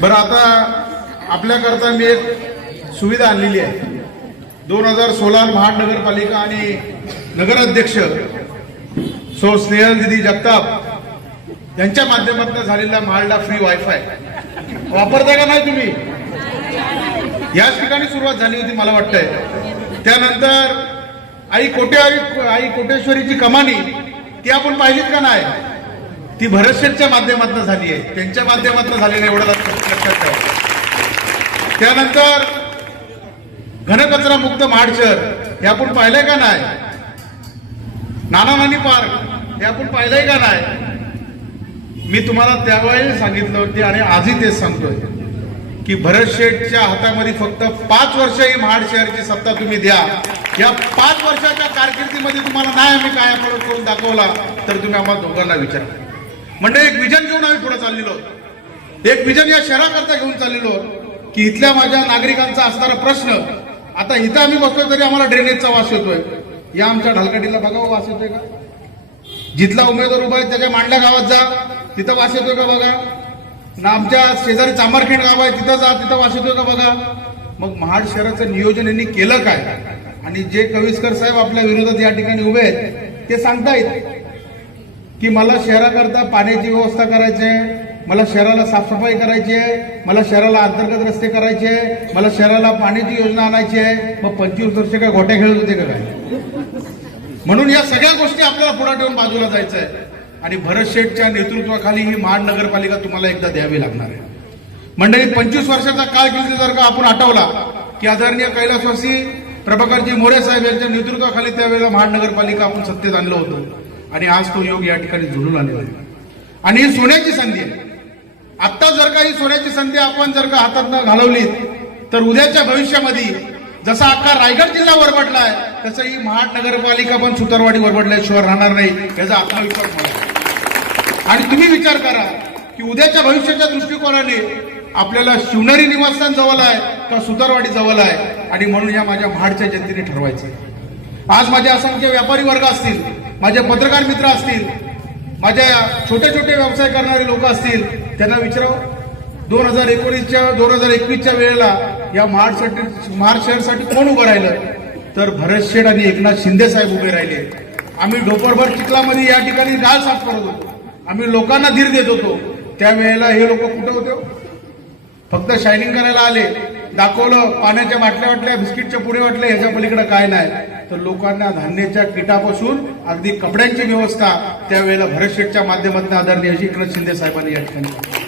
बरं आता आपल्याकरता मी एक सुविधा आणलेली आहे. दोन हजार सोळा महानगरपालिका आणि नगराध्यक्ष सो स्नेहल दिदी जगताप यांच्या माध्यमातून झालेला महाडला फ्री वायफाय वापरताय का नाही तुम्ही? याच ठिकाणी सुरुवात झाली होती मला वाटतंय. त्यानंतर आई कोटे आई कोटेश्वरीची कमानी ती आपण पाहिलीत का नाही? ती भरतशेठच्या माध्यमातून झाली आहे. त्यांच्या माध्यमातून झाली नाही एवढं लक्षात ठेवा. त्यानंतर घनकचरा मुक्त महाडशहर हे आपण पाहिलंय का नाही? नाना नानी पार्क हे आपण पाहिलंय का नाही? मी तुम्हाला त्यावेळी सांगितलं होते आणि आजही तेच सांगतोय की भरत शेठच्या हातामध्ये फक्त पाच वर्ष ही महाड शहरची सत्ता तुम्ही द्या. या पाच वर्षाच्या कारकिर्दीमध्ये तुम्हाला नाही आम्ही काय आपण करून दाखवला तर तुम्ही आम्हाला दोघांना विचारा. म्हणजे एक विजन घेऊन आम्ही पुढे चाललेलो. एक विजन या शहराकरता घेऊन चाललेलो. की इथल्या माझ्या नागरिकांचा असणारा प्रश्न आता इथं आम्ही बसलो तरी आम्हाला ड्रेनेजचा वास येतोय. या आमच्या ढालकाटीला बघा हो, वास येतोय का? जिथला उमेदवार उभा आहे त्याच्या मांडल्या गावात जा. तिथं वास येतोय का बघा? ना आमच्या शेजारी चांबारखेड गाव आहे तिथं जा तिथं वास येतोय का बघा? मग महाड शहराचं नियोजन यांनी केलं काय? आणि जे कविस्कर साहेब आपल्या विरोधात या ठिकाणी उभे आहेत ते सांगतायत. की मला शहराकरता पाण्याची व्यवस्था करायची आहे मला शहराला साफसफाई करायची आहे मला शहराला अंतर्गत रस्ते करायचे आहे मला शहराला पाण्याची योजना आणायची आहे मग पंचवीस वर्ष काय गोट्या खेळत होते का काय? म्हणून या सगळ्या गोष्टी आपल्याला पुढे ठेवून बाजूला जायचं आहे. आणि भरत शेठच्या नेतृत्वाखाली ही महानगरपालिका तुम्हाला एकदा द्यावी लागणार आहे. मंडळी पंचवीस वर्षाचा काळकिर्दी जर का आपण आठवला की आदरणीय कैलासवासी प्रभाकरजी मोरे साहेब यांच्या नेतृत्वाखाली त्यावेळेला महानगरपालिका आपण सत्तेत आणलं होतं. आणि आज तो योग या ठिकाणी जुळून आलेला आहे. आणि ही सोन्याची संधी आहे. आत्ता जर का ही सोन्याची संधी आपण जर का हातात घालवली तर उद्याच्या भविष्यामध्ये जसा अख्खा रायगड जिल्हा वरबडलाय तसं ही महानगरपालिका पण सुतारवाडी वरबडल्याशिवाय राहणार नाही याचा आत्मविश्वास मला आणि तुम्ही विचार करा की उद्याच्या भविष्याच्या दृष्टिकोनाने आपल्याला शिवनेरी निवासस्थान जवळ आहे का सुतारवाडी जवळ आहे? आणि म्हणून या माझ्या महाडच्या जनतेने ठरवायचं आज माझे असंख्य व्यापारी वर्ग असतील माझे पत्रकार मित्र असतील माझ्या छोटे छोटे व्यवसाय करणारे लोक असतील त्यांना विचारावं. दोन हजार एकोणीसच्या दोन हजार एकवीसच्या वेळेला या महाडसाठी महाड शहरसाठी कोण उभं राहिलं? तर भरत शेठ आणि एकनाथ शिंदे साहेब उभे राहिले. आम्ही डोपरभर चिखलामध्ये या ठिकाणी गाळ साफ करत होतो. आम्ही लोकांना धीर देत होतो. त्यावेळेला हे लोक कुठे होते हो? फक्त शायनिंग करायला आले. दाखवलं पाण्याच्या बाटल्या वाटल्या बिस्किटच्या पुढे वाटले ह्याच्या पलीकडे काय नाही. तर लोकांना धान्याच्या किटापासून अगदी कपड्यांची व्यवस्था त्यावेळेला भरत शेठच्या माध्यमातून अशी एकनाथ शिंदे साहेबांनी या ठिकाणी